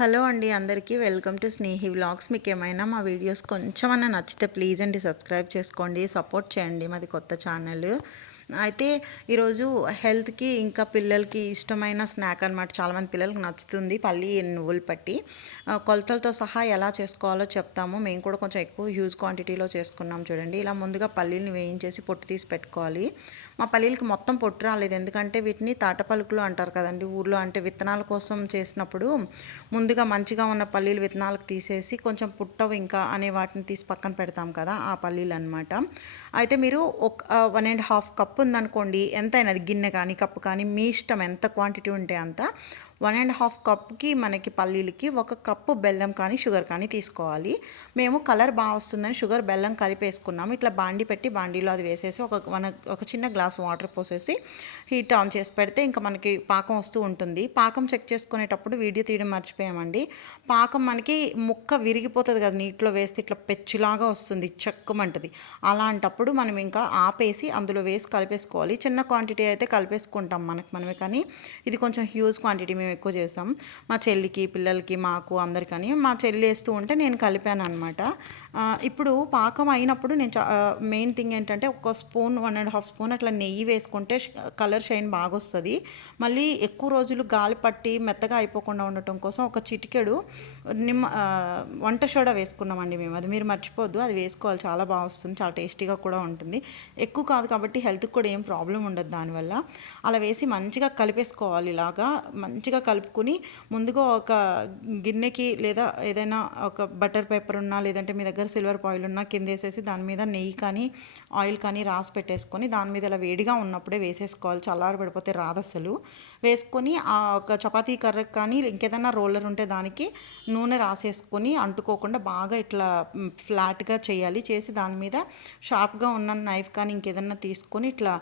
Hello అండి అందరికీ welcome to స్నేహి వ్లాగ్స్. మీకు ఏమైనా మా వీడియోస్ కొంచెమన్నా నచ్చితే ప్లీజ్ అండి సబ్స్క్రైబ్ చేసుకోండి సపోర్ట్ చేయండి మాది కొత్త ఛానల్. అయితే ఈరోజు హెల్త్కి ఇంకా పిల్లలకి ఇష్టమైన స్నాక్ అనమాట చాలామంది పిల్లలకి నచ్చుతుంది పల్లి నువ్వులు పట్టి. కొలతలతో సహా ఎలా చేసుకోవాలో చెప్తాము. మేము కూడా కొంచెం ఎక్కువ హ్యూజ్ క్వాంటిటీలో చేసుకున్నాం చూడండి. ఇలా ముందుగా పల్లీని వేయించేసి పొట్టు తీసి పెట్టుకోవాలి. మా పల్లీలకి మొత్తం పొట్టు రాలేదు. ఎందుకంటే వీటిని తాటపలుకులు అంటారు కదండి. ఊర్లో అంటే విత్తనాల కోసం చేసినప్పుడు ముందుగా మంచిగా ఉన్న పల్లీలు విత్తనాలకు తీసేసి కొంచెం పుట్టవు ఇంకా అనే వాటిని తీసి పక్కన పెడతాం కదా ఆ పల్లీలు అనమాట అయితే మీరు ఒక వన్ అండ్ హాఫ్ కప్ ఉందనుకోండి ఎంతైనా అది గిన్నె కానీ కప్పు కానీ మీ ఇష్టం ఎంత క్వాంటిటీ ఉంటే అంత వన్ అండ్ హాఫ్ కప్కి మనకి పల్లీలకి ఒక కప్పు బెల్లం కానీ షుగర్ కానీ తీసుకోవాలి. మేము కలర్ బాగా వస్తుందని షుగర్ బెల్లం కలిపేసుకున్నాము ఇట్లా బాండి పెట్టి బాండీలో అది వేసేసి ఒక మన ఒక చిన్న గ్లాస్ వాటర్ పోసేసి హీట్ ఆన్ చేసి పెడితే ఇంకా మనకి పాకం వస్తూ ఉంటుంది. పాకం చెక్ చేసుకునేటప్పుడు వీడియో తీయడం మర్చిపోయామండి. పాకం మనకి ముక్క విరిగిపోతుంది కదా నీటిలో వేస్తే ఇట్లా పెచ్చులాగా వస్తుంది చెక్కమంటది. అలాంటప్పుడు మనం ఇంకా ఆపేసి అందులో వేసి కలిపేసుకోవాలి. చిన్న క్వాంటిటీ అయితే కలిపేసుకుంటాం మనకు మనమే కానీ ఇది కొంచెం హ్యూజ్ క్వాంటిటీ మేము ఎక్కువ చేసాం మా చెల్లికి పిల్లలకి మాకు అందరికని. మా చెల్లి వేస్తూ ఉంటే నేను కలిపాను అనమాట ఇప్పుడు పాకం అయినప్పుడు నేను మెయిన్ థింగ్ ఏంటంటే ఒక spoon one and half spoon అట్లా నెయ్యి వేసుకుంటే కలర్ షైన్ బాగా వస్తుంది మళ్ళీ ఎక్కువ రోజులు గాలి పట్టి మెత్తగా అయిపోకుండా ఉండటం కోసం ఒక చిటికెడు నిమ్మ వంట సోడా వేసుకున్నామండి మేము. అది మీరు మర్చిపోవద్దు అది వేసుకోవాలి. చాలా బాగా వస్తుంది చాలా టేస్టీగా కూడా ఉంటుంది. ఎక్కువ కాదు కాబట్టి హెల్త్కి కూడా ఏం ప్రాబ్లం ఉండదు దానివల్ల. అలా వేసి మంచిగా కలిపేసుకోవాలి ఇలాగా. మంచిగా కలుపుకొని ముందుగా ఒక గిన్నెకి లేదా ఏదైనా ఒక బటర్ పేపర్ ఉన్నా లేదంటే మీ దగ్గర సిల్వర్ ఆయిల్ ఉన్నా కింద వేసేసి దాని మీద నెయ్యి కానీ ఆయిల్ కానీ రాసి పెట్టేసుకొని దాని మీద ఇలా వేడిగా ఉన్నప్పుడే వేసేసుకోవాలి. చల్లారి పడిపోతే రాదు అసలు. వేసుకొని ఆ ఒక చపాతీ కర్రకు కానీ ఇంకేదైనా రోలర్ ఉంటే దానికి నూనె రాసేసుకొని అంటుకోకుండా బాగా ఇట్లా ఫ్లాట్గా చేయాలి. చేసి దాని మీద షార్ప్గా ఉన్న నైఫ్ కానీ ఇంకేదన్నా తీసుకొని ఇట్లా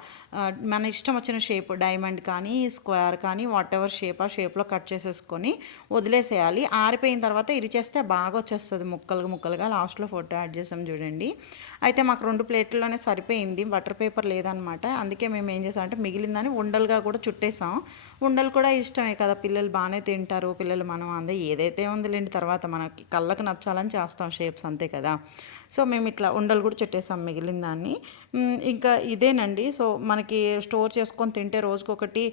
మన ఇష్టం వచ్చిన షేప్ డైమండ్ కానీ స్క్వేర్ కానీ వాట్ ఎవర్ షేప్ ఆ షేప్లో కట్ చేసేసుకొని వదిలేసేయాలి. ఆరిపోయిన తర్వాత ఇరిచేస్తే బాగా వచ్చేస్తుంది ముక్కలుగా ముక్కలుగా. లాస్ట్లో ఫోటో యాడ్ చేసాం చూడండి. అయితే మాకు రెండు ప్లేట్లలోనే సరిపోయింది. బటర్ పేపర్ లేదనమాట. అందుకే మేము ఏం చేసామంటే మిగిలిందని ఉండలుగా కూడా చుట్టేసాం. ఉండలు కూడా ఇష్టమే కదా. పిల్లలు బాగానే తింటారు పిల్లలు మనం అందే ఏదైతే ఉందిలేండి తర్వాత మనకి కళ్ళకు నచ్చాలని చేస్తాం షేప్స్ అంతే కదా. సో మేము ఇట్లా ఉండలు కూడా చుట్టేసాం మిగిలిన దాన్ని. ఇంకా ఇదేనండి. సో మనకి స్టోర్ చేసుకొని తింటే రోజుకొకటి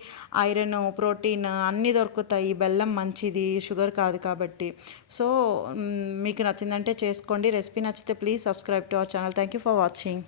ఐరన్ ప్రోటీన్ అన్నీ దొరుకుతాయి బెల్లం మంచిది షుగర్ కాదు కాబట్టి. సో మీకు నచ్చిందంటే చేసుకోండి. రెసిపీ నచ్చితే please subscribe to our channel. Thank you for watching.